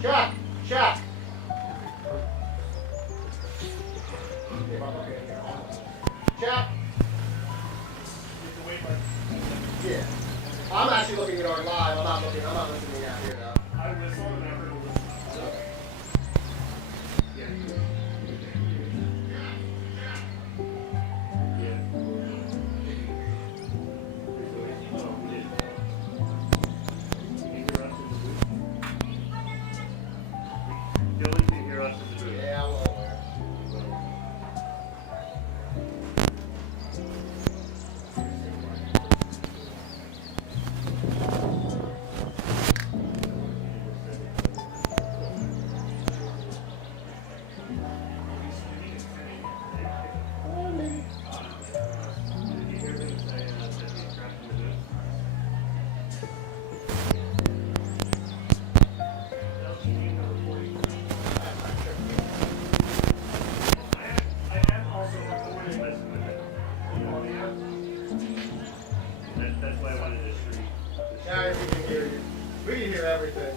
Chuck! Chuck! Chuck! Yeah. I'm actually looking at our live. I'm not listening out here now. I whistle and I heard a whistle. Okay. Yeah, I'm well aware. That's why I wanted to stream. Yeah, we can hear you. We can hear everything.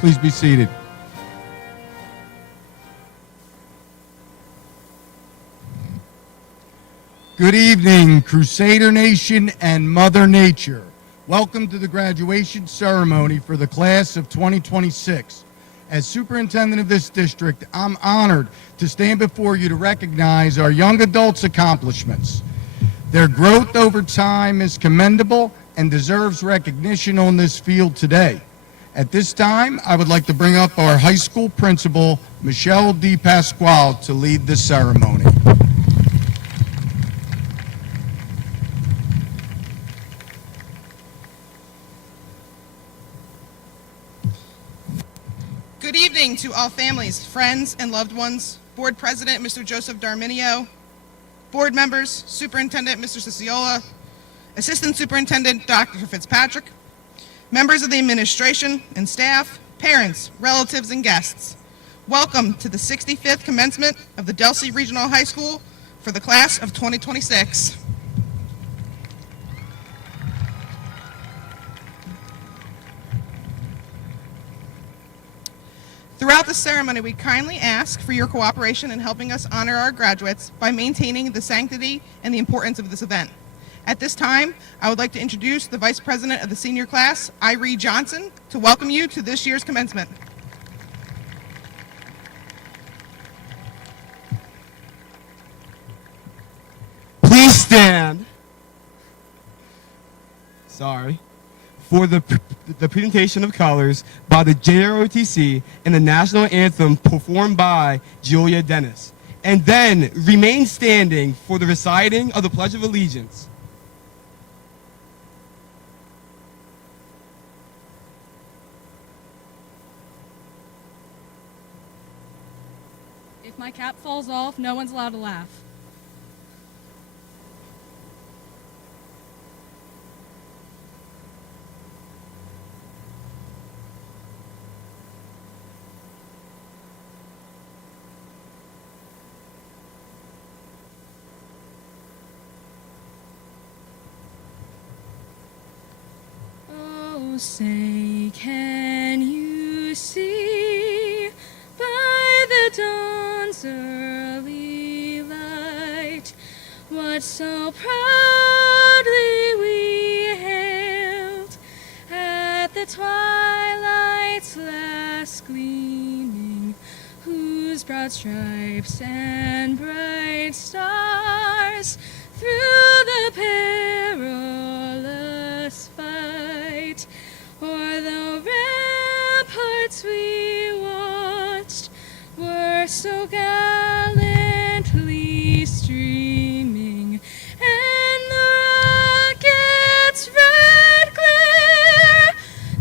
Please be seated. Good evening, Crusader Nation and Mother Nature. Welcome to the graduation ceremony for the class of 2026. As superintendent of this district, I'm honored to stand before you to recognize our young adults' accomplishments. Their growth over time is commendable and deserves recognition on this field today. At this time, I would like to bring up our high school principal, Michelle D. Pasquale, to lead the ceremony. Good evening to all families, friends, and loved ones, Board President Mr. Joseph Darminio, Board members, Superintendent Mr. Ciciola, Assistant Superintendent Dr. Fitzpatrick, members of the administration and staff, parents, relatives, and guests. Welcome to the 65th commencement of the Delsea Regional High School for the class of 2026. Throughout the ceremony, we kindly ask for your cooperation in helping us honor our graduates by maintaining the sanctity and the importance of this event. At this time, I would like to introduce the Vice President of the senior class, Irene Johnson, to welcome you to this year's commencement. Please stand. For the presentation of colors by the JROTC and the national anthem performed by Julia Dennis. And then remain standing for the reciting of the Pledge of Allegiance. If my cap falls off, no one's allowed to laugh. Oh, say, can you see by the dawn's early light what so proudly we hailed at the twilight's last gleaming, whose broad stripes and bright stars through the perilous fight o'er the ramparts we watched were so gallantly streaming, and the rocket's red glare,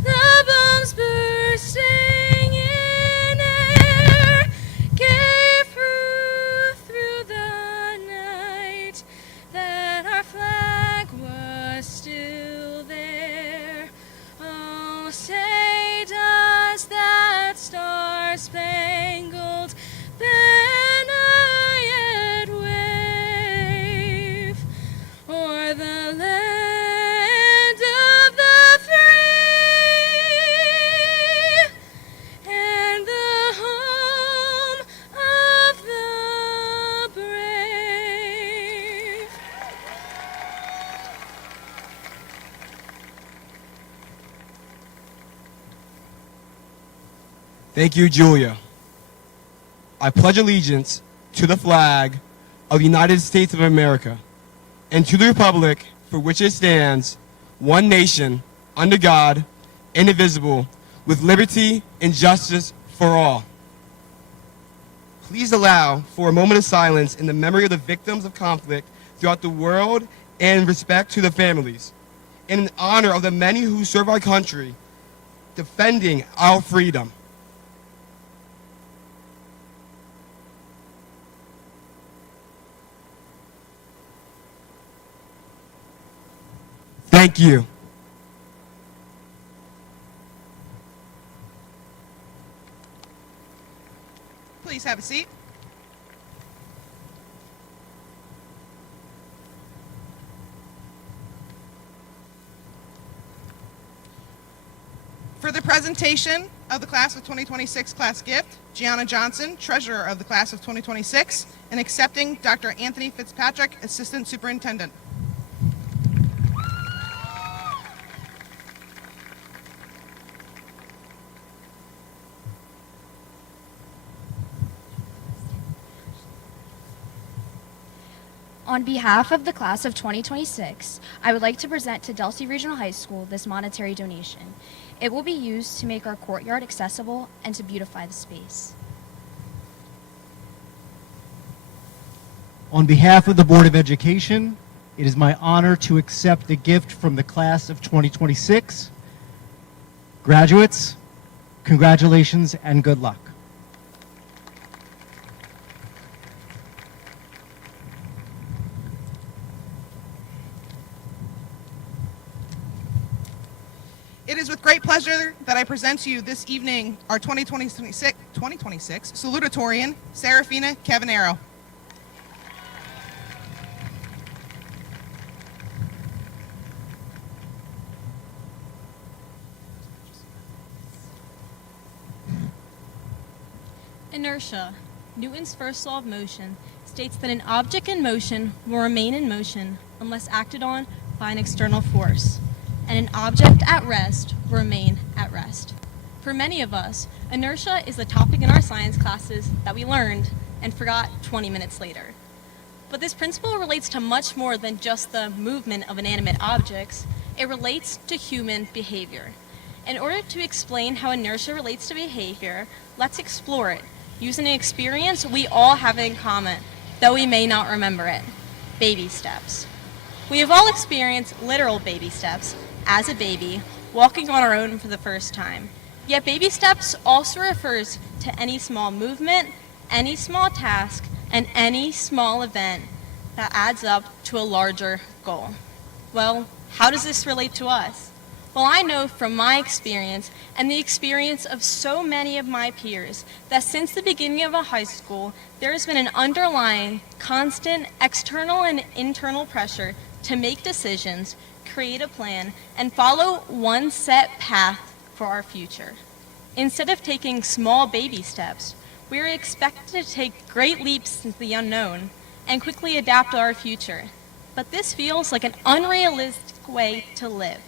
the bombs bursting in air, gave proof through the night that our flag was still there. Oh, say, does that star-spangled banner yet wave o'er the land of the free and the home of the brave? Thank you, Julia. I pledge allegiance to the flag of the United States of America and to the republic for which it stands, one nation, under God, indivisible, with liberty and justice for all. Please allow for a moment of silence in the memory of the victims of conflict throughout the world and respect to the families, and in honor of the many who serve our country, defending our freedom. Thank you. Please have a seat. For the presentation of the Class of 2026 class gift, Gianna Johnson, Treasurer of the Class of 2026, and accepting Dr. Anthony Fitzpatrick, Assistant Superintendent. On behalf of the class of 2026, I would like to present to Delsea Regional High School this monetary donation. It will be used to make our courtyard accessible and to beautify the space. On behalf of the Board of Education, it is my honor to accept the gift from the class of 2026. Graduates, congratulations and good luck. It is with great pleasure that I present to you this evening our 2026 Salutatorian, Serafina Cavanero. Inertia, Newton's first law of motion, states that an object in motion will remain in motion unless acted on by an external force, and an object at rest will remain at rest. For many of us, inertia is the topic in our science classes that we learned and forgot 20 minutes later. But this principle relates to much more than just the movement of inanimate objects. It relates to human behavior. In order to explain how inertia relates to behavior, let's explore it using an experience we all have in common, though we may not remember it: baby steps. We have all experienced literal baby steps as a baby, walking on our own for the first time. Yet baby steps also refers to any small movement, any small task, and any small event that adds up to a larger goal. Well, how does this relate to us? Well, I know from my experience and the experience of so many of my peers that since the beginning of a high school, there has been an underlying, constant external and internal pressure to make decisions, create a plan, and follow one set path for our future. Instead of taking small baby steps, we are expected to take great leaps into the unknown and quickly adapt to our future. But this feels like an unrealistic way to live.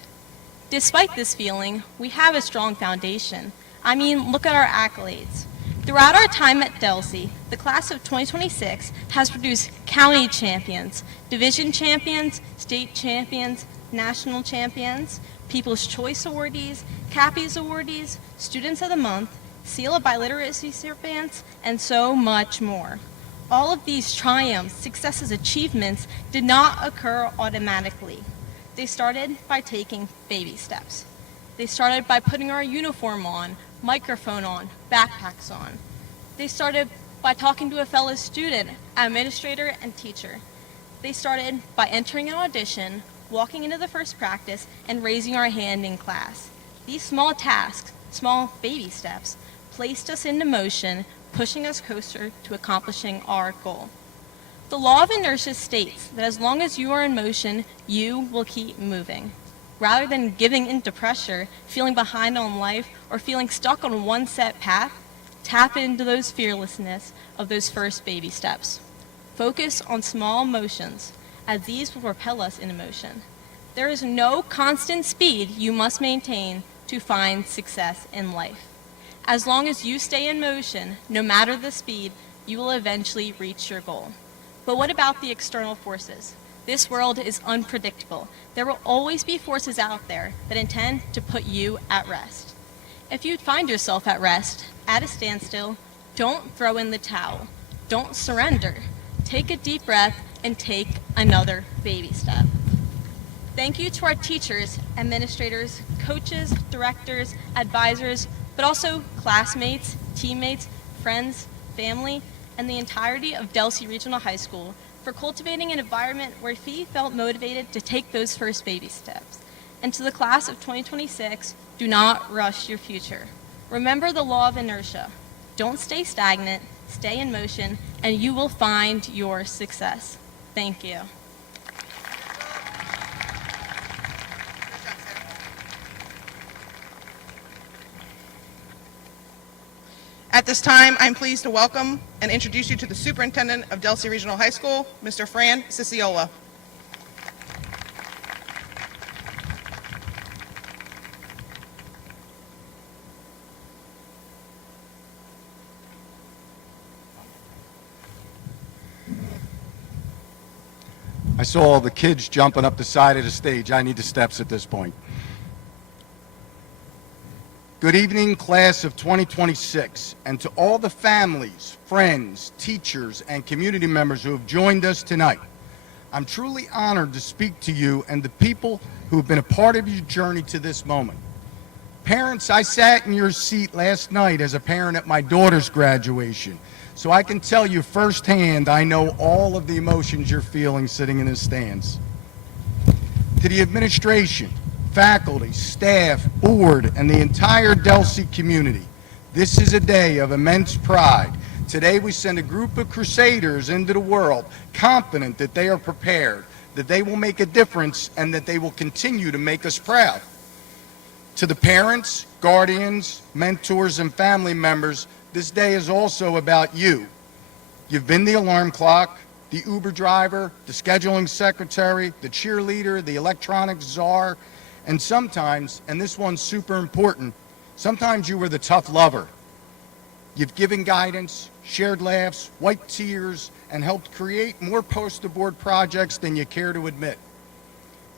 Despite this feeling, we have a strong foundation. I mean, look at our accolades. Throughout our time at Delsea, the class of 2026 has produced county champions, division champions, state champions, national champions, People's Choice awardees, Cappy's awardees, Students of the Month, Seal of Biliteracy recipients, and so much more. All of these triumphs, successes, achievements did not occur automatically. They started by taking baby steps. They started by putting our uniform on, microphone on, backpacks on. They started by talking to a fellow student, administrator, and teacher. They started by entering an audition, walking into the first practice, and raising our hand in class. These small tasks, small baby steps, placed us into motion, pushing us closer to accomplishing our goal. The law of inertia states that as long as you are in motion, you will keep moving. Rather than giving into pressure, feeling behind on life, or feeling stuck on one set path, tap into those fearlessness of those first baby steps. Focus on small motions, as these will propel us into motion. There is no constant speed you must maintain to find success in life. As long as you stay in motion, no matter the speed, you will eventually reach your goal. But what about the external forces? This world is unpredictable. There will always be forces out there that intend to put you at rest. If you find yourself at rest, at a standstill, don't throw in the towel. Don't surrender. Take a deep breath and take another baby step. Thank you to our teachers, administrators, coaches, directors, advisors, but also classmates, teammates, friends, family, and the entirety of Delsea Regional High School for cultivating an environment where we felt motivated to take those first baby steps. And to the class of 2026, do not rush your future. Remember the law of inertia. Don't stay stagnant, stay in motion, and you will find your success. Thank you. At this time, I'm pleased to welcome and introduce you to the Superintendent of Delsea Regional High School, Mr. Fran Ciciola. I saw all the kids jumping up the side of the stage. I need the steps at this point. Good evening, class of 2026, and to all the families, friends, teachers, and community members who have joined us tonight. I'm truly honored to speak to you and the people who have been a part of your journey to this moment. Parents, I sat in your seat last night as a parent at my daughter's graduation, so I can tell you firsthand I know all of the emotions you're feeling sitting in the stands. To the administration, faculty, staff, board, and the entire Delsea community, this is a day of immense pride. Today we send a group of Crusaders into the world, confident that they are prepared, that they will make a difference, and that they will continue to make us proud. To the parents, guardians, mentors, and family members, this day is also about you. You've been the alarm clock, the Uber driver, the scheduling secretary, the cheerleader, the electronics czar, and sometimes, and this one's super important, sometimes you were the tough lover. You've given guidance, shared laughs, wiped tears, and helped create more poster board projects than you care to admit.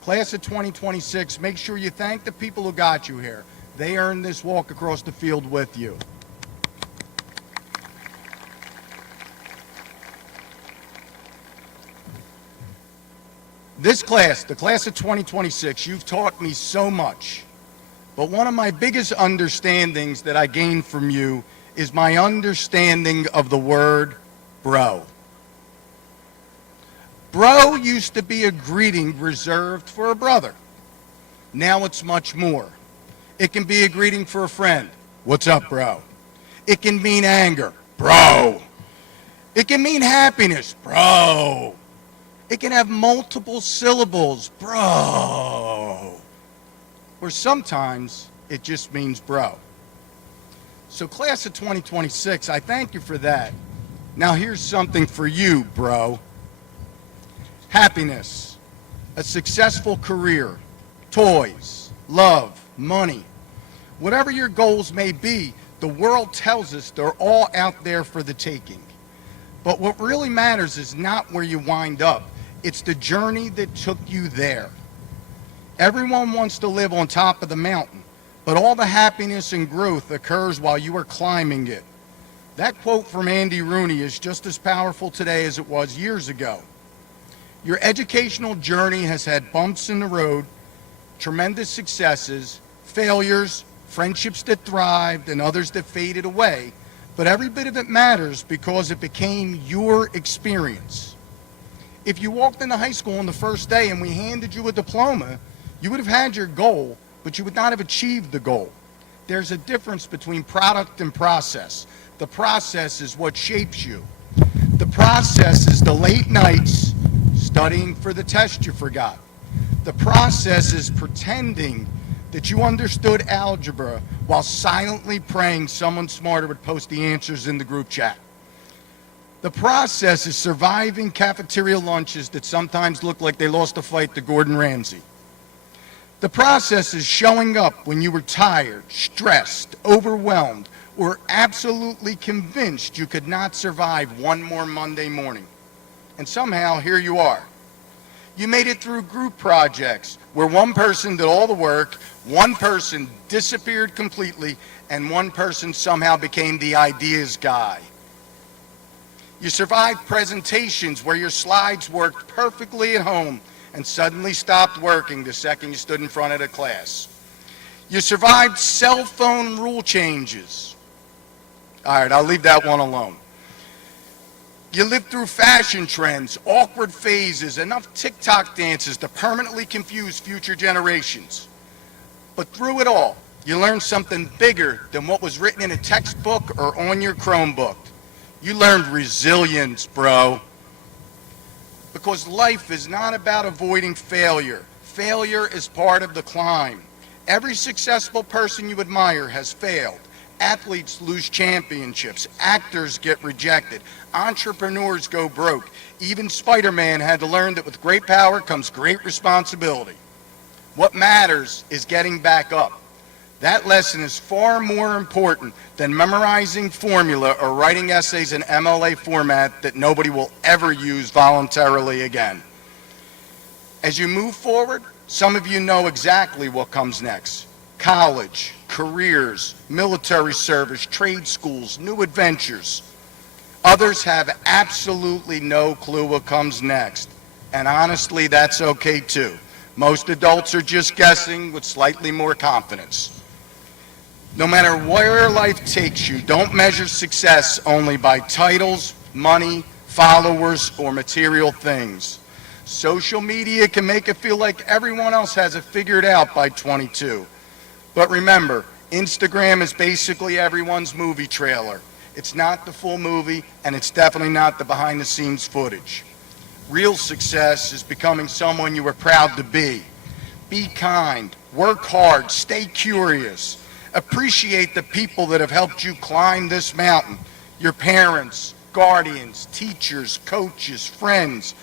Class of 2026, make sure you thank the people who got you here. They earned this walk across the field with you. This class, the class of 2026, you've taught me so much. But one of my biggest understandings that I gained from you is my understanding of the word bro. Bro used to be a greeting reserved for a brother. Now it's much more. It can be a greeting for a friend. What's up, bro? It can mean anger. Bro. It can mean happiness. Bro. It can have multiple syllables. Bro. Or sometimes it just means bro. So class of 2026, I thank you for that. Now here's something for you, bro. Happiness, a successful career, toys, love, money. Whatever your goals may be, the world tells us they're all out there for the taking. But what really matters is not where you wind up. It's the journey that took you there. Everyone wants to live on top of the mountain, but all the happiness and growth occurs while you are climbing it. That quote from Andy Rooney is just as powerful today as it was years ago. Your educational journey has had bumps in the road, tremendous successes, failures, friendships that thrived, and others that faded away, but every bit of it matters because it became your experience. If you walked into high school on the first day and we handed you a diploma, you would have had your goal, but you would not have achieved the goal. There's a difference between product and process. The process is what shapes you. The process is the late nights studying for the test you forgot. The process is pretending that you understood algebra while silently praying someone smarter would post the answers in the group chat. The process is surviving cafeteria lunches that sometimes look like they lost a fight to Gordon Ramsay. The process is showing up when you were tired, stressed, overwhelmed, or absolutely convinced you could not survive one more Monday morning. And somehow, here you are. You made it through group projects where one person did all the work, one person disappeared completely, and one person somehow became the ideas guy. You survived presentations where your slides worked perfectly at home and suddenly stopped working the second you stood in front of the class. You survived cell phone rule changes. All right, I'll leave that one alone. You lived through fashion trends, awkward phases, enough TikTok dances to permanently confuse future generations. But through it all, you learned something bigger than what was written in a textbook or on your Chromebook. You learned resilience, bro. Because life is not about avoiding failure. Failure is part of the climb. Every successful person you admire has failed. Athletes lose championships. Actors get rejected. Entrepreneurs go broke. Even Spider-Man had to learn that with great power comes great responsibility. What matters is getting back up. That lesson is far more important than memorizing formula or writing essays in MLA format that nobody will ever use voluntarily again. As you move forward, some of you know exactly what comes next. College, careers, military service, trade schools, new adventures. Others have absolutely no clue what comes next. And honestly, that's okay too. Most adults are just guessing with slightly more confidence. No matter where life takes you, don't measure success only by titles, money, followers, or material things. Social media can make it feel like everyone else has it figured out by 22. But remember, Instagram is basically everyone's movie trailer. It's not the full movie, and it's definitely not the behind-the-scenes footage. Real success is becoming someone you are proud to be. Be kind, work hard, stay curious. Appreciate the people that have helped you climb this mountain. Your parents, guardians, teachers, coaches, friends,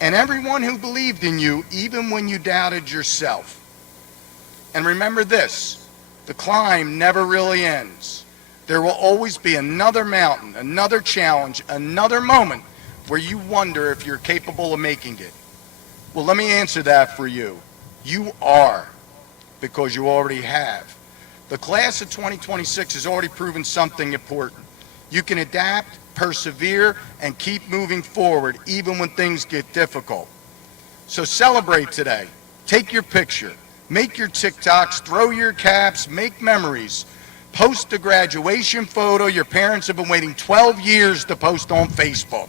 and everyone who believed in you even when you doubted yourself. And remember this, the climb never really ends. There will always be another mountain, another challenge, another moment where you wonder if you're capable of making it. Well, let me answer that for you. You are, because you already have. The class of 2026 has already proven something important. You can adapt, persevere, and keep moving forward even when things get difficult. So celebrate today. Take your picture. Make your TikToks, throw your caps, make memories. Post a graduation photo your parents have been waiting 12 years to post on Facebook.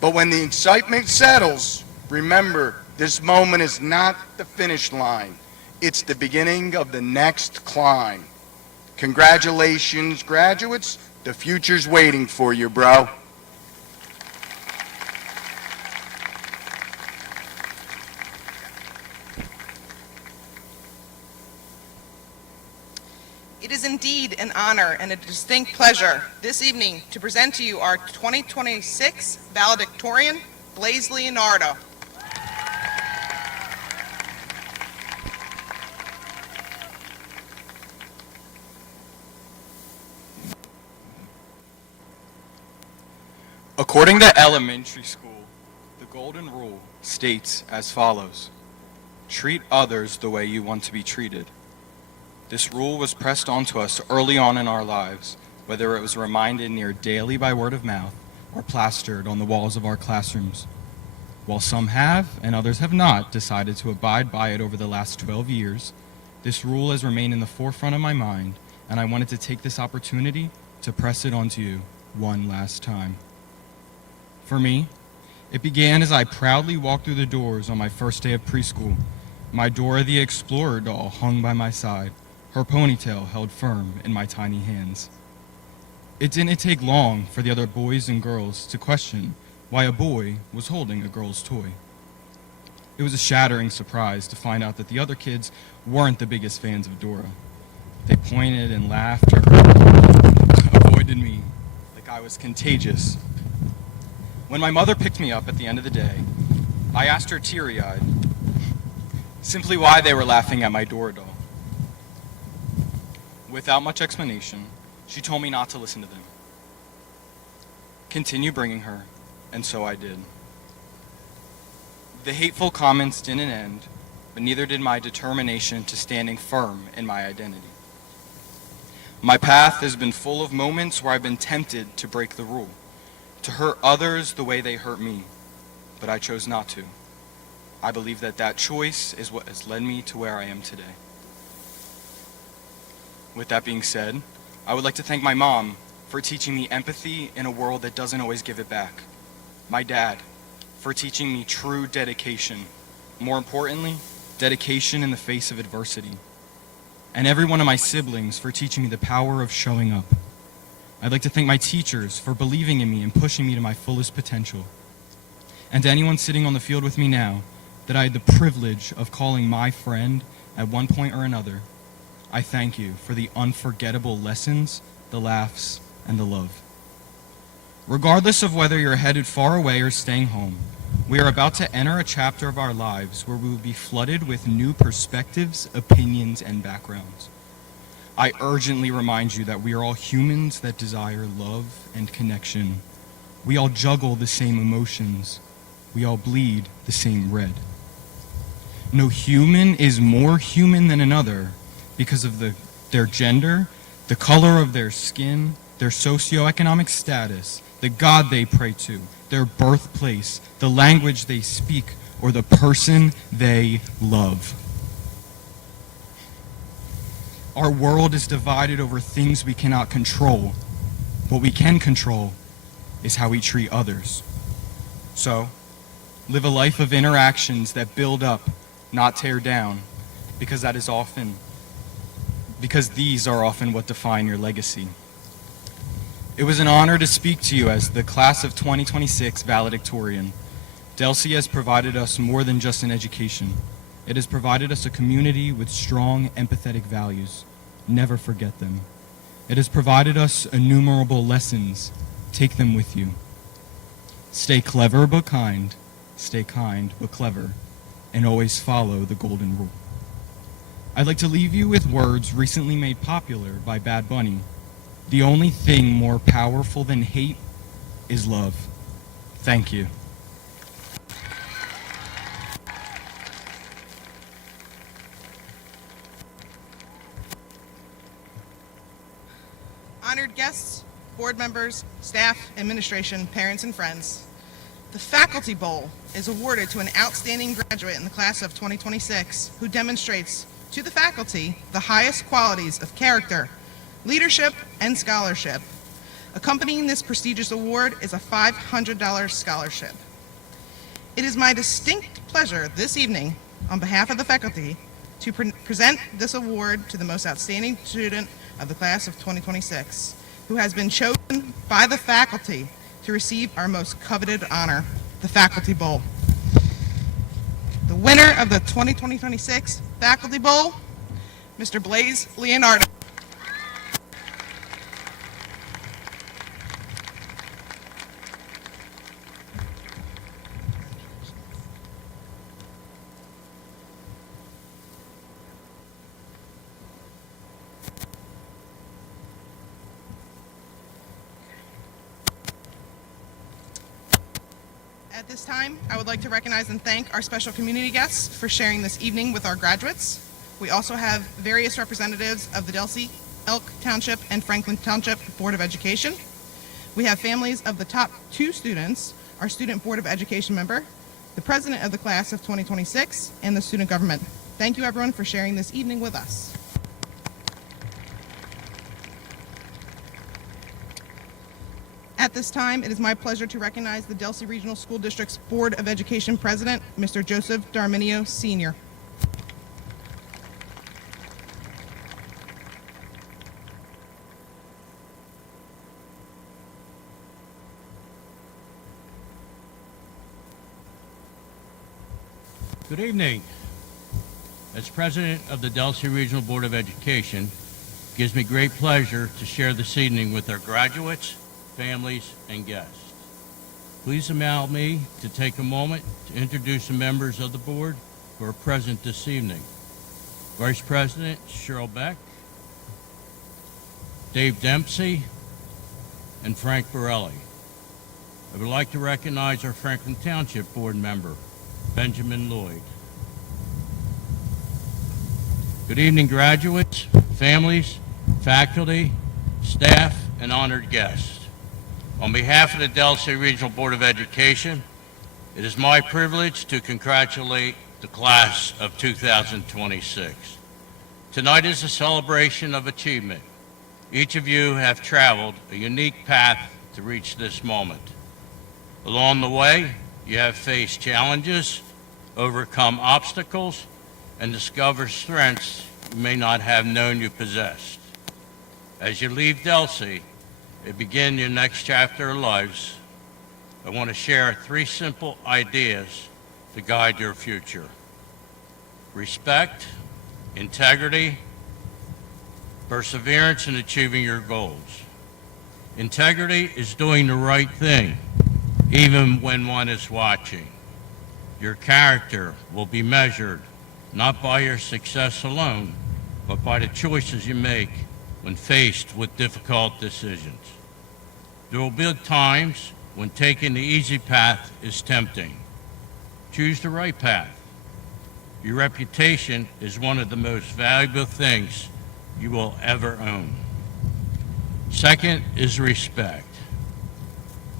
But when the excitement settles, remember, this moment is not the finish line. It's the beginning of the next climb. Congratulations, graduates. The future's waiting for you, bro. It is indeed an honor and a distinct pleasure this evening to present to you our 2026 Valedictorian, Blaise Leonardo. According to elementary school, the golden rule states as follows: treat others the way you want to be treated. This rule was pressed onto us early on in our lives, whether it was reminded near daily by word of mouth or plastered on the walls of our classrooms. While some have and others have not decided to abide by it over the last 12 years, this rule has remained in the forefront of my mind, and I wanted to take this opportunity to press it onto you one last time. For me, it began as I proudly walked through the doors on my first day of preschool. My Dora the Explorer doll hung by my side, her ponytail held firm in my tiny hands. It didn't take long for the other boys and girls to question why a boy was holding a girl's toy. It was a shattering surprise to find out that the other kids weren't the biggest fans of Dora. They pointed and laughed or avoided me like I was contagious. When my mother picked me up at the end of the day, I asked her teary-eyed simply why they were laughing at my Dora doll. Without much explanation, she told me not to listen to them. Continue bringing her, and so I did. The hateful comments didn't end, but neither did my determination to standing firm in my identity. My path has been full of moments where I've been tempted to break the rule, to hurt others the way they hurt me, but I chose not to. I believe that that choice is what has led me to where I am today. With that being said, I would like to thank my mom for teaching me empathy in a world that doesn't always give it back. My dad for teaching me true dedication. More importantly, dedication in the face of adversity. And every one of my siblings for teaching me the power of showing up. I'd like to thank my teachers for believing in me and pushing me to my fullest potential. And to anyone sitting on the field with me now, that I had the privilege of calling my friend at one point or another, I thank you for the unforgettable lessons, the laughs, and the love. Regardless of whether you're headed far away or staying home, we are about to enter a chapter of our lives where we will be flooded with new perspectives, opinions, and backgrounds. I urgently remind you that we are all humans that desire love and connection. We all juggle the same emotions. We all bleed the same red. No human is more human than another because of their gender, the color of their skin, their socioeconomic status, the God they pray to, their birthplace, the language they speak, or the person they love. Our world is divided over things we cannot control. What we can control is how we treat others. So, live a life of interactions that build up, not tear down, because these are often what define your legacy. It was an honor to speak to you as the class of 2026 valedictorian. Delsea has provided us more than just an education. It has provided us a community with strong, empathetic values. Never forget them. It has provided us innumerable lessons. Take them with you. Stay clever but kind, stay kind but clever, and always follow the golden rule. I'd like to leave you with words recently made popular by Bad Bunny. The only thing more powerful than hate is love. Thank you. Honored guests, board members, staff, administration, parents, and friends, the Faculty Bowl is awarded to an outstanding graduate in the class of 2026 who demonstrates to the faculty the highest qualities of character, leadership, and scholarship. Accompanying this prestigious award is a $500 scholarship. It is my distinct pleasure this evening, on behalf of the faculty, to present this award to the most outstanding student of the class of 2026, who has been chosen by the faculty to receive our most coveted honor, the Faculty Bowl. The winner of the 2026 Faculty Bowl, Mr. Blaze Leonardo. At this time, I would like to recognize and thank our special community guests for sharing this evening with our graduates. We also have various representatives of the Delsea, Elk Township, and Franklin Township Board of Education. We have families of the top 2 students, our Student Board of Education member, the president of the class of 2026, and the student government. Thank you everyone for sharing this evening with us. At this time, it is my pleasure to recognize the Delsea Regional School District's Board of Education President, Mr. Joseph D'Arminio, Sr. Good evening. As president of the Delsea Regional Board of Education, it gives me great pleasure to share this evening with our graduates, families, and guests. Please allow me to take a moment to introduce the members of the board who are present this evening. Vice President Cheryl Beck, Dave Dempsey, and Frank Borelli. I would like to recognize our Franklin Township board member, Benjamin Lloyd. Good evening, graduates, families, faculty, staff, and honored guests. On behalf of the Delsea Regional Board of Education, it is my privilege to congratulate the class of 2026. Tonight is a celebration of achievement. Each of you have traveled a unique path to reach this moment. Along the way, you have faced challenges, overcome obstacles, and discovered strengths you may not have known you possessed. As you leave Delsea and begin your next chapter of lives, I want to share 3 simple ideas to guide your future. Respect, integrity, perseverance in achieving your goals. Integrity is doing the right thing, even when one is watching. Your character will be measured not by your success alone, but by the choices you make when faced with difficult decisions. There will be times when taking the easy path is tempting. Choose the right path. Your reputation is one of the most valuable things you will ever own. Second is respect.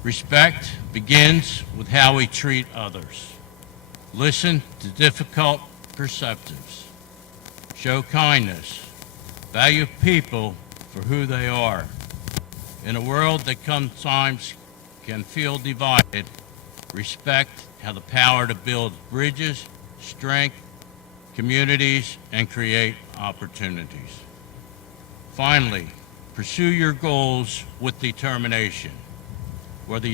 Respect begins with how we treat others. Listen to difficult perceptives. Show kindness. Value people for who they are. In a world that sometimes can feel divided, respect has the power to build bridges, strength, communities, and create opportunities. Finally, pursue your goals with determination. Whether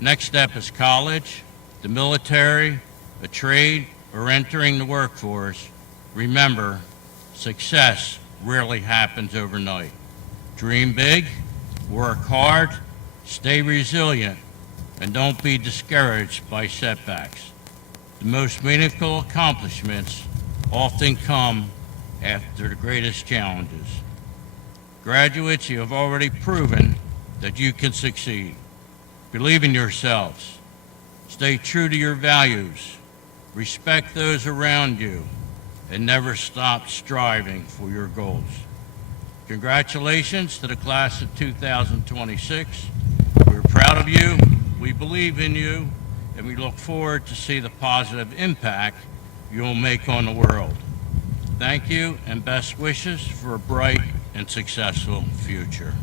next step is college, the military, a trade, or entering the workforce, remember, success rarely happens overnight. Dream big, work hard, stay resilient, and don't be discouraged by setbacks. The most meaningful accomplishments often come after the greatest challenges. Graduates, you have already proven that you can succeed. Believe in yourselves. Stay true to your values. Respect those around you, and never stop striving for your goals. Congratulations to the class of 2026. We're proud of you, we believe in you, and we look forward to see the positive impact you'll make on the world. Thank you, and best wishes for a bright and successful future.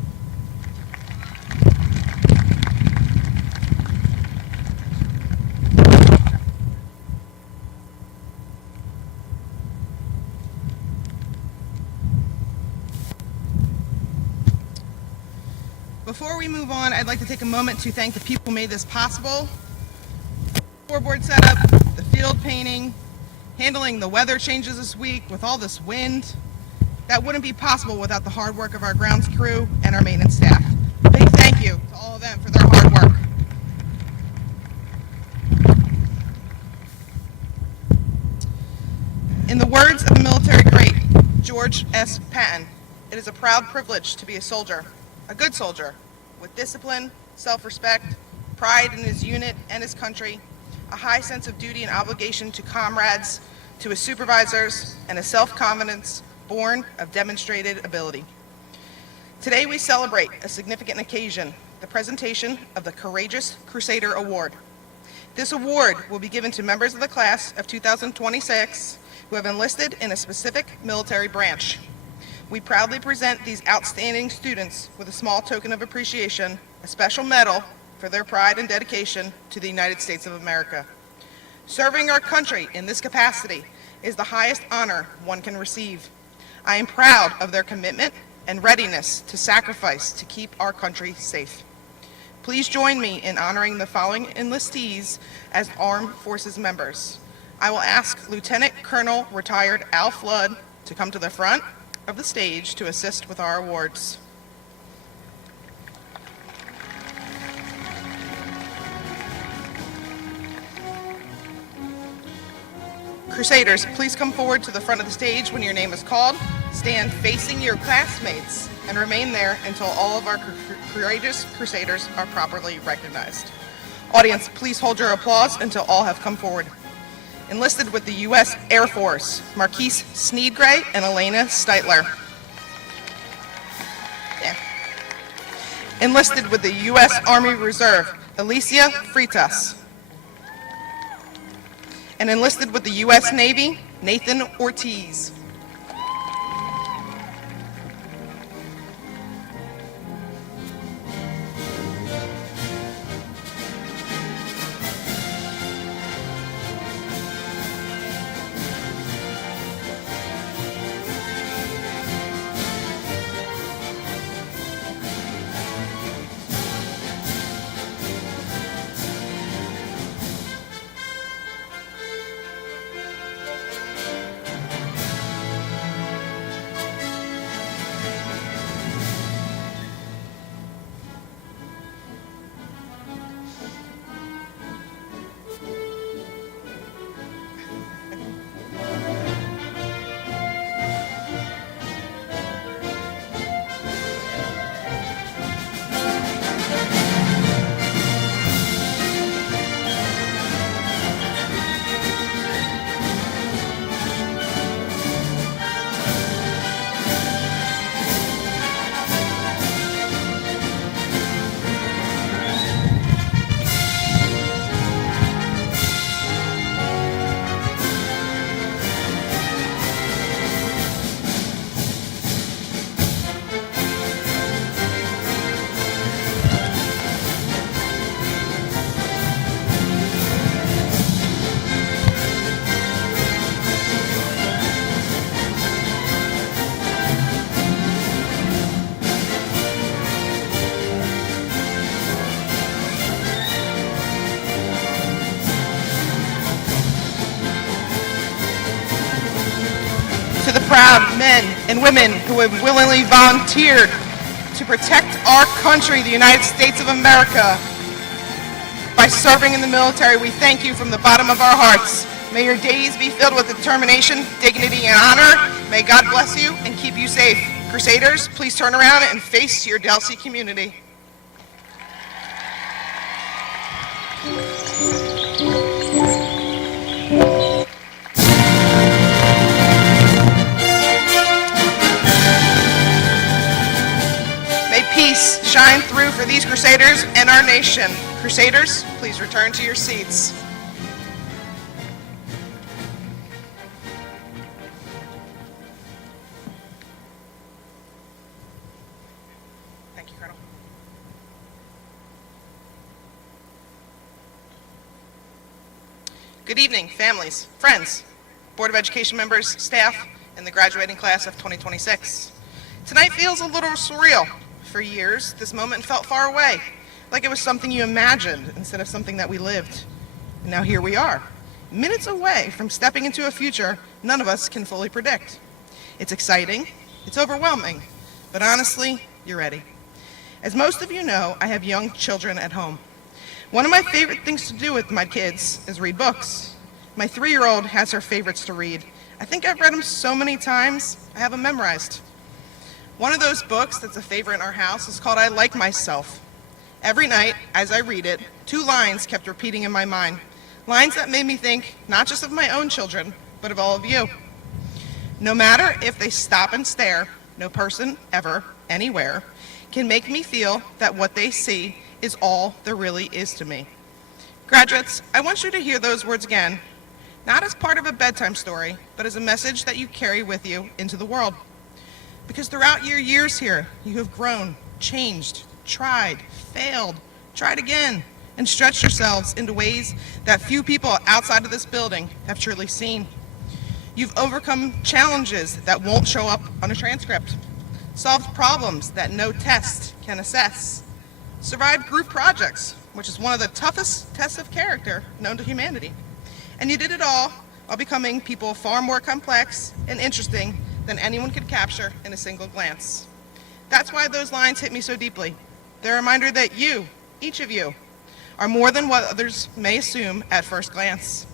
Before we move on, I'd like to take a moment to thank the people who made this possible. Scoreboard setup, the field painting, handling the weather changes this week with all this wind. That wouldn't be possible without the hard work of our grounds crew and our maintenance staff. Big thank you to all of them for their hard work. In the words of the military great, George S. Patton, it is a proud privilege to be a soldier, a good soldier, with discipline, self-respect, pride in his unit and his country, a high sense of duty and obligation to comrades, to his supervisors, and a self-confidence born of demonstrated ability. Today we celebrate a significant occasion, the presentation of the Courageous Crusader Award. This award will be given to members of the class of 2026 who have enlisted in a specific military branch. We proudly present these outstanding students with a small token of appreciation, a special medal for their pride and dedication to the United States of America. Serving our country in this capacity is the highest honor one can receive. I am proud of their commitment and readiness to sacrifice to keep our country safe. Please join me in honoring the following enlistees as Armed Forces members. I will ask Lieutenant Colonel retired Al Flood to come to the front of the stage to assist with our awards. Crusaders, please come forward to the front of the stage when your name is called. Stand facing your classmates and remain there until all of our courageous Crusaders are properly recognized. Audience, please hold your applause until all have come forward. Enlisted with the U.S. Air Force, Marquise Sneedgray and Elena Steitler. Yeah. Enlisted with the U.S. Army Reserve, Alicia Freitas. And enlisted with the U.S. Navy, Nathan Ortiz. proud men and women who have willingly volunteered to protect our country, the United States of America, by serving in the military. We thank you from the bottom of our hearts. May your days be filled with determination, dignity, and honor. May God bless you and keep you safe. Crusaders, please turn around and face your Delsea community. May peace shine through for these Crusaders and our nation. Crusaders, please return to your seats. Thank you, Colonel. Good evening, families, friends, Board of Education members, staff, and the graduating class of 2026. Tonight feels a little surreal. For years, this moment felt far away, like it was something you imagined instead of something that we lived. And now here we are, minutes away from stepping into a future none of us can fully predict. It's exciting, it's overwhelming, but honestly, you're ready. As most of you know, I have young children at home. One of my favorite things to do with my kids is read books. My 3-year-old has her favorites to read. I think I've read them so many times, I have them memorized. One of those books that's a favorite in our house is called I Like Myself. Every night, as I read it, 2 lines kept repeating in my mind. Lines that made me think not just of my own children, but of all of you. No matter if they stop and stare, no person, ever, anywhere, can make me feel that what they see is all there really is to me. Graduates, I want you to hear those words again, not as part of a bedtime story, but as a message that you carry with you into the world. Because throughout your years here, you have grown, changed, tried, failed, tried again, and stretched yourselves into ways that few people outside of this building have truly seen. You've overcome challenges that won't show up on a transcript, solved problems that no test can assess, survived group projects, which is one of the toughest tests of character known to humanity. And you did it all while becoming people far more complex and interesting than anyone could capture in a single glance. That's why those lines hit me so deeply. They're a reminder that you, each of you, are more than what others may assume at first glance,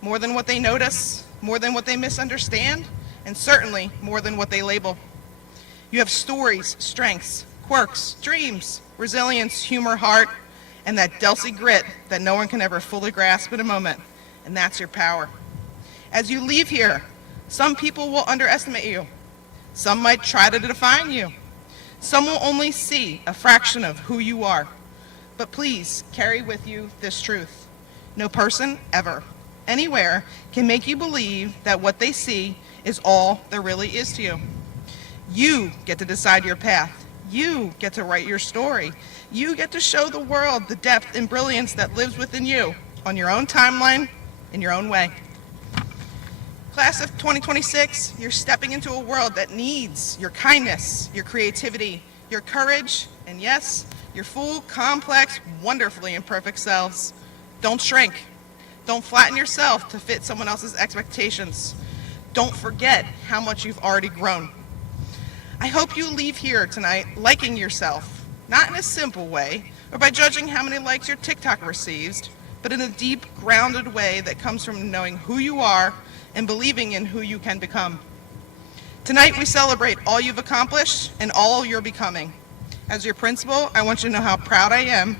more than what they notice, more than what they misunderstand, and certainly more than what they label. You have stories, strengths, quirks, dreams, resilience, humor, heart, and that Delsea grit that no one can ever fully grasp in a moment, and that's your power. As you leave here, some people will underestimate you. Some might try to define you. Some will only see a fraction of who you are. But please carry with you this truth. No person, ever, anywhere, can make you believe that what they see is all there really is to you. You get to decide your path. You get to write your story. You get to show the world the depth and brilliance that lives within you on your own timeline, in your own way. Class of 2026, you're stepping into a world that needs your kindness, your creativity, your courage, and yes, your full, complex, wonderfully imperfect selves. Don't shrink. Don't flatten yourself to fit someone else's expectations. Don't forget how much you've already grown. I hope you leave here tonight liking yourself, not in a simple way or by judging how many likes your TikTok receives, but in a deep, grounded way that comes from knowing who you are and believing in who you can become. Tonight we celebrate all you've accomplished and all you're becoming. As your principal, I want you to know how proud I am,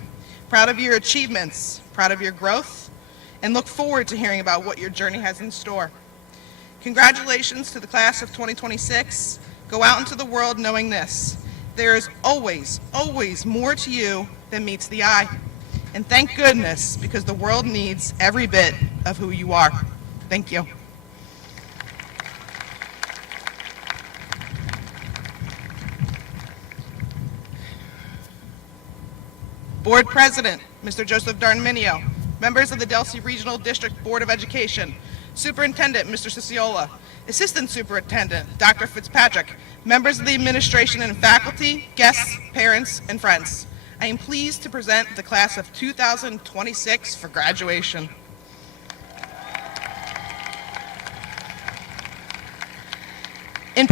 proud of your achievements, proud of your growth, and look forward to hearing about what your journey has in store. Congratulations to the class of 2026. Go out into the world knowing this: there is always, always more to you than meets the eye. And thank goodness, because the world needs every bit of who you are. Thank you. Board President, Mr. Joseph Darminio, members of the Delsea Regional District Board of Education, Superintendent, Mr. Ciciola, Assistant Superintendent, Dr. Fitzpatrick, members of the administration and faculty, guests, parents, and friends. I am pleased to present the class of 2026 for graduation.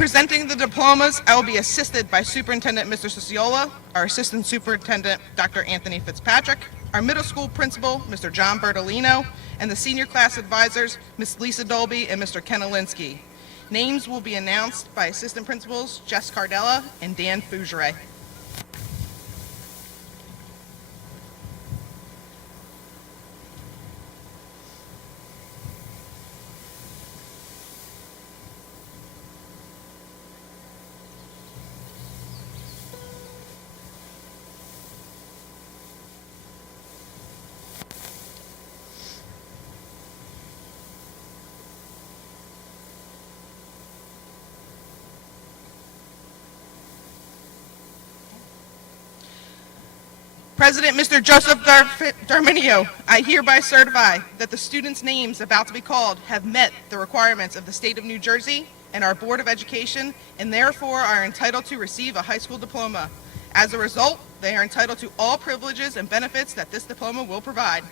presenting the diplomas, I will be assisted by Superintendent Mr. Ciciola, our Assistant Superintendent Dr. Anthony Fitzpatrick, our middle school principal Mr. John Bertolino, and the senior class advisors Ms. Lisa Dolby and Mr. Ken Alinsky. Names will be announced by Assistant Principals Jess Cardella and Dan Fougere. President Mr. Joseph Darminio, I hereby certify that the students' names about to be called have met the requirements of the state of New Jersey and our Board of Education, and therefore are entitled to receive a high school diploma. As a result, they are entitled to all privileges and benefits that this diploma will provide.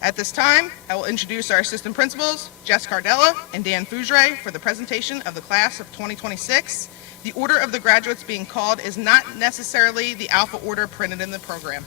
At this time, I will introduce our assistant principals, Jess Cardella and Dan Fougere, for the presentation of the class of 2026. The order of the graduates being called is not necessarily the alpha order printed in the program.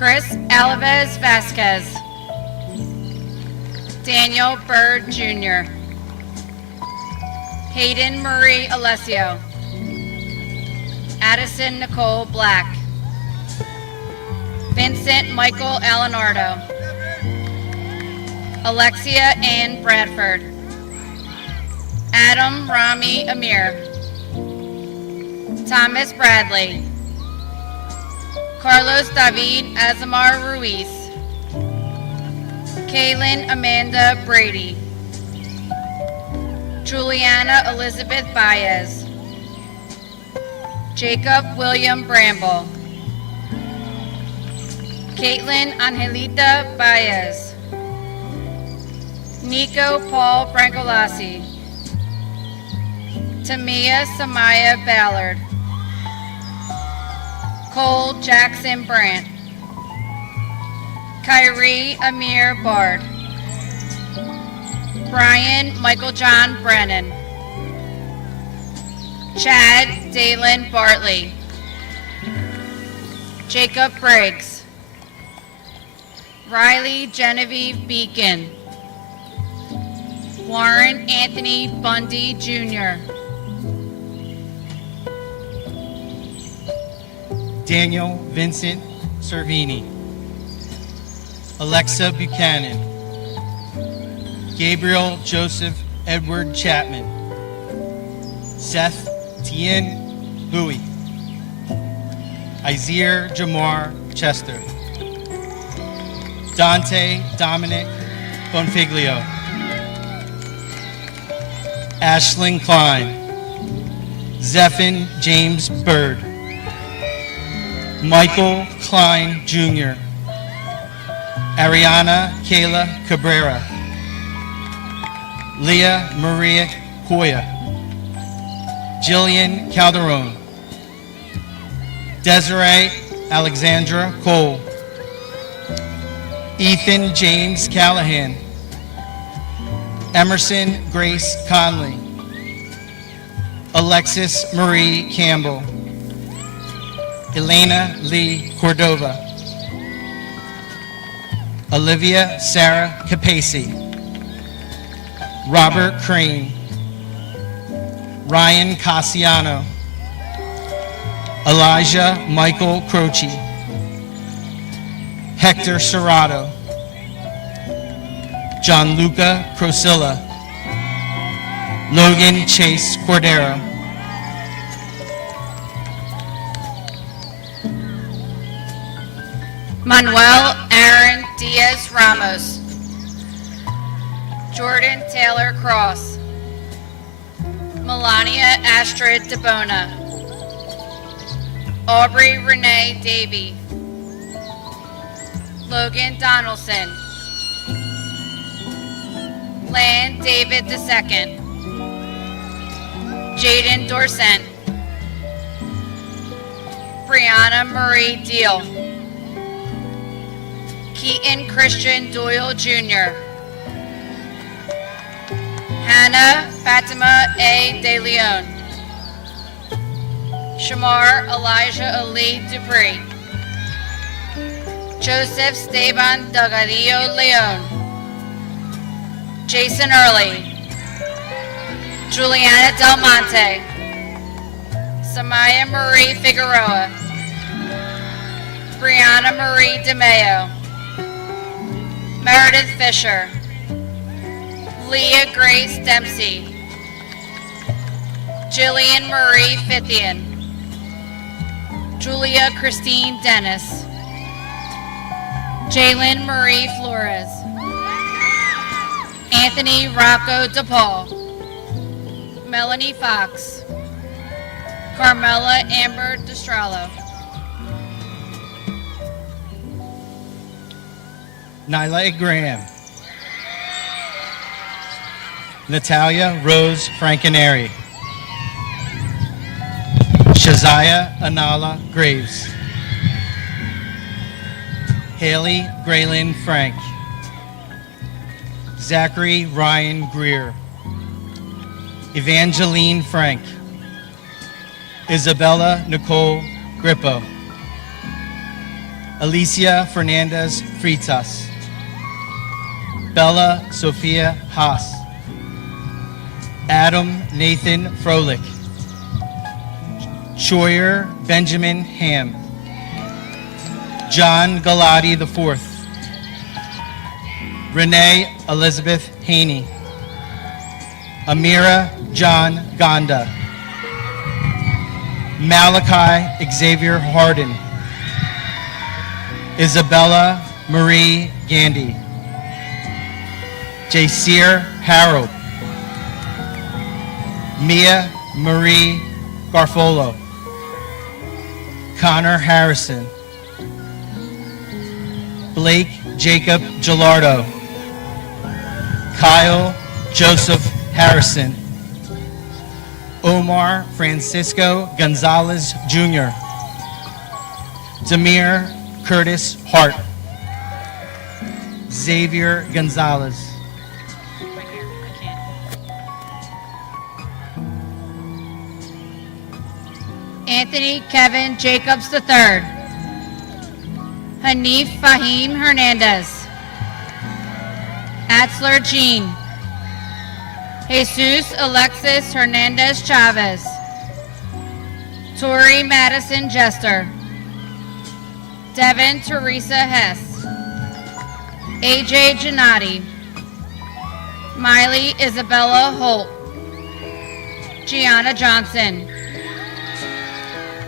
Chris Alves Vasquez, Daniel Bird Jr., Hayden Marie Alessio, Addison Nicole Black, Vincent Michael Alenardo, Alexia Ann Bradford, Adam Rami Amir, Thomas Bradley, Carlos David Azamar Ruiz, Kaylin Amanda Brady, Juliana Elizabeth Baez, Jacob William Bramble, Caitlin Angelita Baez, Nico Paul Brancolasi, Tamia Samaya Ballard, Cole Jackson Brandt, Kyrie Amir Bard, Brian Michael John Brennan, Chad Dalen Bartley, Jacob Briggs, Riley Genevieve Beacon, Warren Anthony Bundy Jr., Daniel Vincent Servini, Alexa Buchanan, Gabriel Joseph Edward Chapman, Seth Tien Louis, Isaiah Jamar Chester, Dante Dominic Bonfiglio, Ashlyn Klein, Zephin James Bird, Michael Klein Jr., Ariana Kayla Cabrera, Leah Maria Coya, Jillian Calderon, Desiree Alexandra Cole, Ethan James Callahan, Emerson Grace Conley, Alexis Marie Campbell, Elena Lee Cordova, Olivia Sarah Capacey, Robert Crane, Ryan Cassiano, Elijah Michael Croce, Hector Serrato, Gianluca Crosilla, Logan Chase Cordero, Manuel Aaron Diaz Ramos, Jordan Taylor Cross, Melania Astrid DeBona, Aubrey Renee Davey, Logan Donaldson. Land David II. Jaden Dorcent. Brianna Marie Deal. Keaton Christian Doyle Jr. Hannah Fatima A. De Leon. Shamar Elijah Ali Dupree. Joseph Esteban Delgadillo Leon. Jason Early. Juliana Del Monte. Samaya Marie Figueroa. Brianna Marie DeMeo. Meredith Fisher. Leah Grace Dempsey. Jillian Marie Fithian. Julia Christine Dennis. Jalen Marie Flores. Anthony Rocco DePaul. Melanie Fox. Carmela Amber Destralo. Nyla Graham. Natalia Rose Frankenary. Shazia Anala Graves. Haley Graylin Frank. Zachary Ryan Greer. Evangeline Frank. Isabella Nicole Grippo. Alicia Fernandez Fritas. Bella Sophia Haas. Adam Nathan Froelich. Shoyer Benjamin Ham. John Galati IV. Renee Elizabeth Haney. Amira John Gonda. Malachi Xavier Harden. Isabella Marie Gandy. Jasir Harold. Mia Marie Garfolo. Connor Harrison. Blake Jacob Gilardo. Kyle Joseph Harrison. Omar Francisco Gonzalez Jr. Demir Curtis Hart. Xavier Gonzalez. Anthony Kevin Jacobs III. Hanif Fahim Hernandez. Atzler Jean. Jesus Alexis Hernandez Chavez. Tori Madison Jester. Devin Teresa Hess. AJ Gennady. Miley Isabella Holt. Gianna Johnson.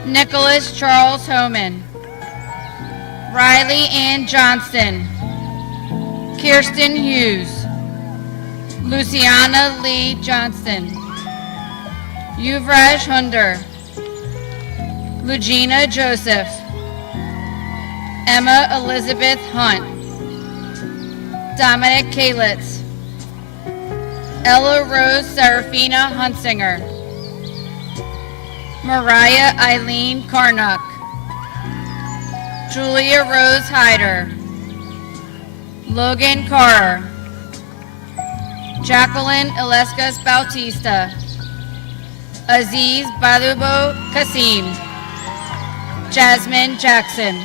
Nicholas Charles Homan. Riley Ann Johnston. Kirsten Hughes. Luciana Lee Johnston. Yuvraj Hunder. Lugina Joseph. Emma Elizabeth Hunt. Dominic Kalitz. Ella Rose Serafina Hunsinger. Mariah Eileen Carnock. Julia Rose Hyder. Logan Carr. Jacqueline Ilescas Bautista. Aziz Balubo Kasim. Jasmine Jackson.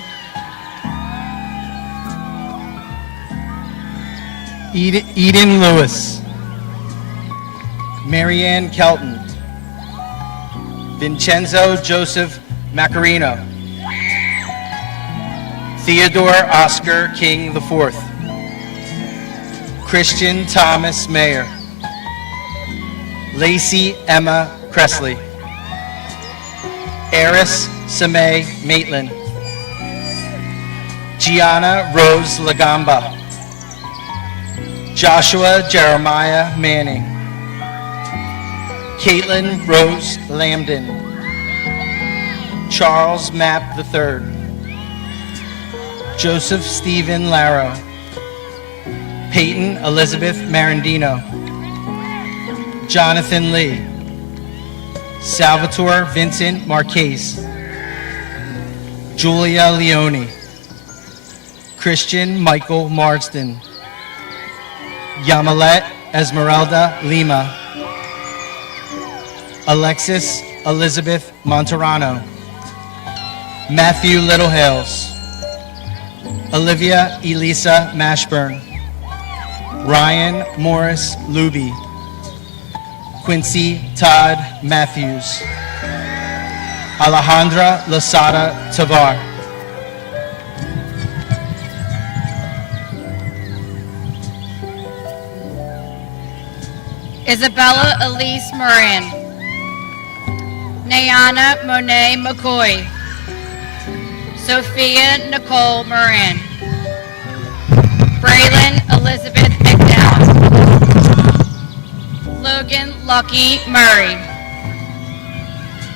Eden Lewis. Marianne Kelton. Vincenzo Joseph Macarino. Theodore Oscar King IV. Christian Thomas Mayer. Lacey Emma Cressley. Eris Samay Maitland. Gianna Rose Lagamba. Joshua Jeremiah Manning. Caitlin Rose Lambden. Charles Mapp III. Joseph Stephen Laro, Peyton Elizabeth Marandino, Jonathan Lee, Salvatore Vincent Marquez, Julia Leone, Christian Michael Marsden, Yamilet Esmeralda Lima, Alexis Elizabeth Monterano, Matthew Littlehales, Olivia Elisa Mashburn, Ryan Morris Luby, Quincy Todd Matthews, Alejandra Lasada Tavar. Isabella Elise Moran, Nayana Monet McCoy, Sophia Nicole Moran, Braylon Elizabeth McDowell, Logan Lucky Murray,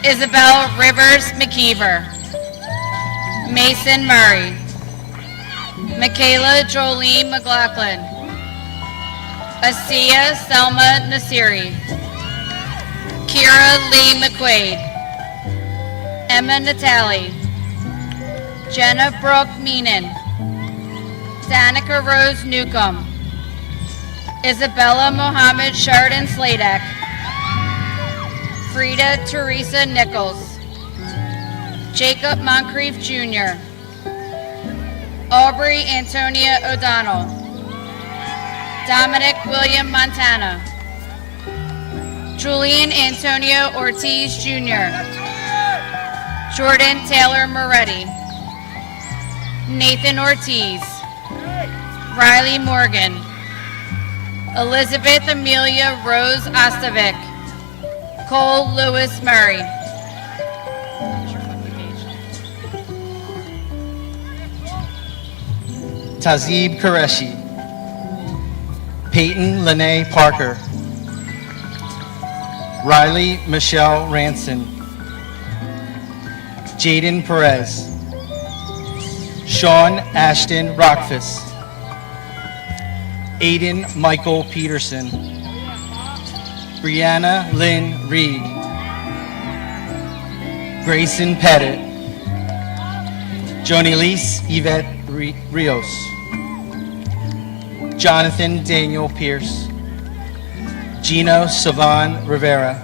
Isabel Rivers McKeever, Mason Murray, Michaela Jolie McLaughlin, Asiya Selma Nasiri, Kira Lee McQuaid, Emma Natali, Jenna Brooke Meenan, Danica Rose Newcomb, Isabella Mohammed Sheridan Sladek, Frida Teresa Nichols, Jacob Moncrief Jr., Aubrey Antonia O'Donnell, Dominic William Montana, Julian Antonio Ortiz Jr., Jordan Taylor Moretti, Nathan Ortiz, Riley Morgan, Elizabeth Amelia Rose Ostovic, Cole Lewis Murray. Tazib Qureshi, Peyton Lene Parker, Riley Michelle Ranson, Jaden Perez, Sean Ashton Rockfus, Aiden Michael Peterson, Brianna Lynn Reed, Grayson Pettit, Jonelise Yvette Rios, Jonathan Daniel Pierce, Gino Savan Rivera,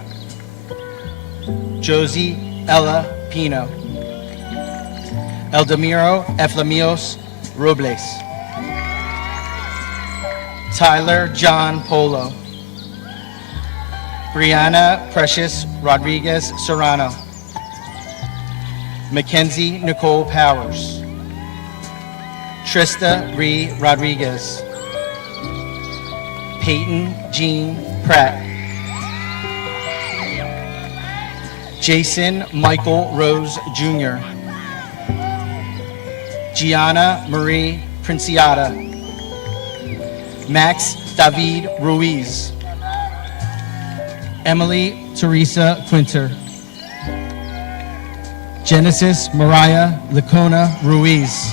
Josie Ella Pino, Eldemiro Eflamios Robles, Tyler John Polo, Brianna Precious Rodriguez Serrano, Mackenzie Nicole Powers, Trista Ree Rodriguez, Peyton Jean Pratt, Jason Michael Rose Jr., Gianna Marie Princiata, Max David Ruiz, Emily Teresa Quinter, Genesis Mariah Lacona Ruiz,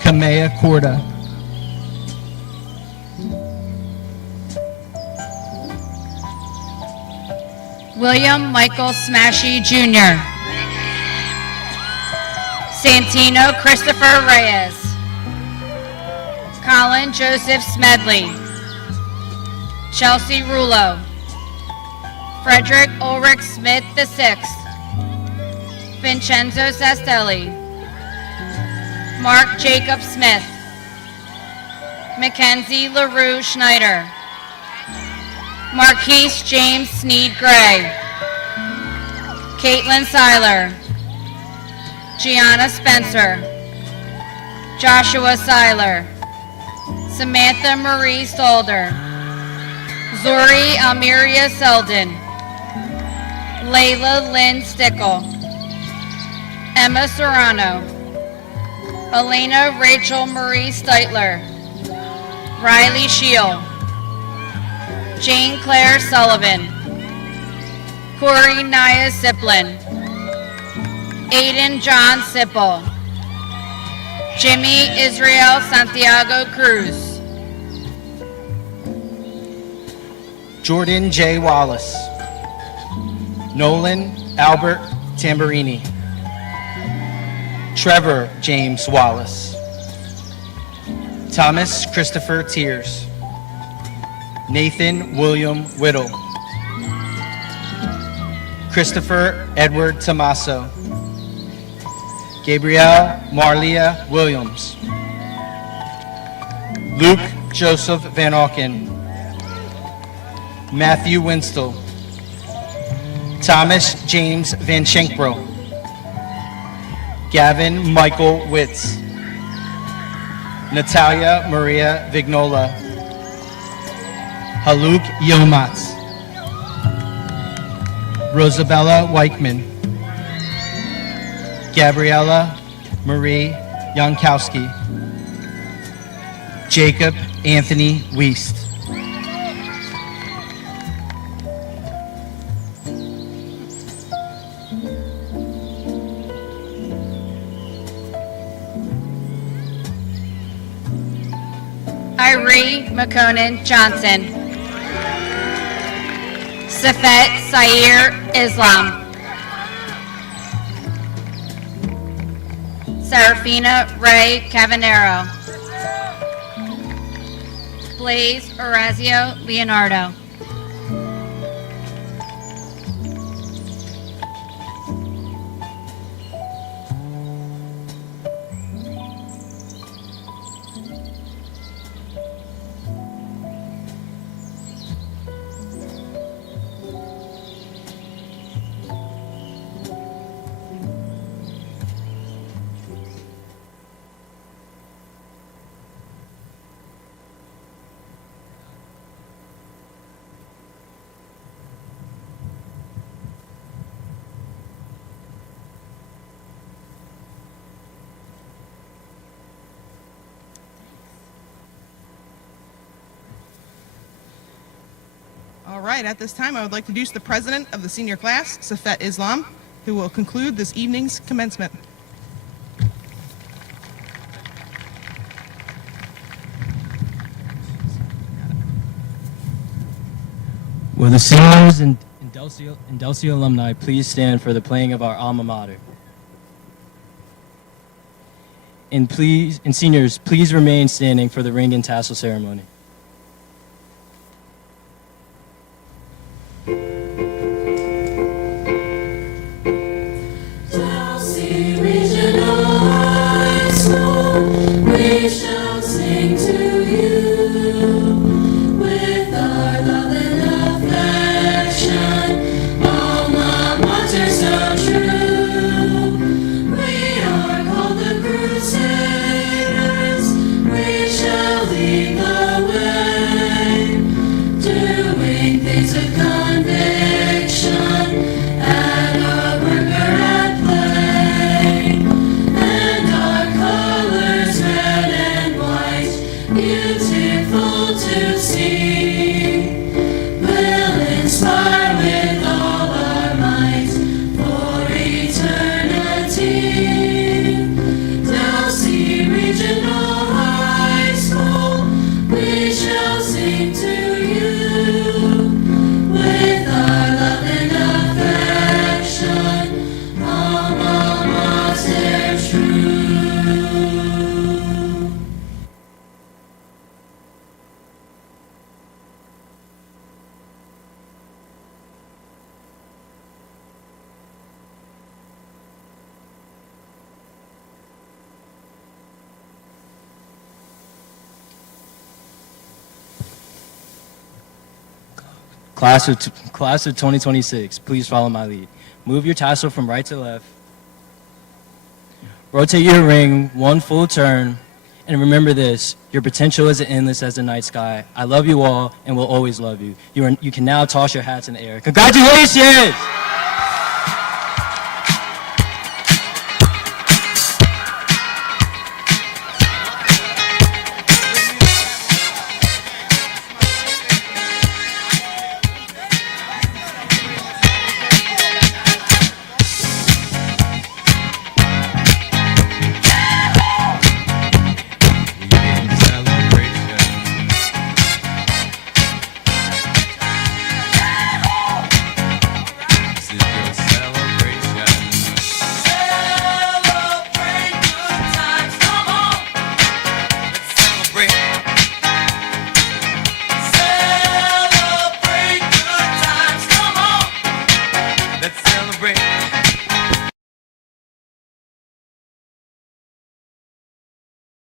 Kamea Corda, William Michael Smashy Jr., Santino Christopher Reyes, Colin Joseph Smedley, Chelsea Rulo, Frederick Ulrich Smith VI, Vincenzo Sastelli, Mark Jacob Smith, Mackenzie LaRue Schneider, Marquise James Sneed Gray, Caitlin Seiler, Gianna Spencer, Joshua Seiler, Samantha Marie Stalder, Zori Almiria Selden, Layla Lynn Stickle, Emma Serrano, Elena Rachel Marie Steitler, Riley Scheel, Jane Claire Sullivan, Corey Nia Siplin, Aiden John Sipple, Jimmy Israel Santiago Cruz. Jordan J. Wallace. Nolan Albert Tamburini. Trevor James Wallace. Thomas Christopher Tears. Nathan William Whittle. Christopher Edward Tomaso. Gabrielle Marlia Williams. Luke Joseph Van Auken. Matthew Winstel. Thomas James Van Schenkbro. Gavin Michael Witz. Natalia Maria Vignola. Haluk Yilmaz. Rosabella Weichman. Gabriella Marie Jankowski. Jacob Anthony Wiest. Irene McConan Johnson. Safet Sair Islam. Serafina Ray Cavanero. Blaze Orazio Leonardo. All right, at this time, I would like to introduce the president of the senior class, Safet Islam, who will conclude this evening's commencement. Will the seniors and Delsea alumni please stand for the playing of our alma mater? And seniors, please remain standing for the ring and tassel ceremony. Delsea Regional High School, we shall sing to you with our love and affection, alma mater so true. We are called the Crusaders, we shall lead the way, doing things of conviction at our work or at play, and our colors red and white, beautiful to see, will inspire with all our might for eternity. Delsea Regional High School, we shall sing to you with our love and affection, alma mater true. Class of 2026, please follow my lead. Move your tassel from right to left. Rotate your ring one full turn. And remember this, your potential is as endless as the night sky. I love you all and will always love you. You can now toss your hats in the air. Congratulations!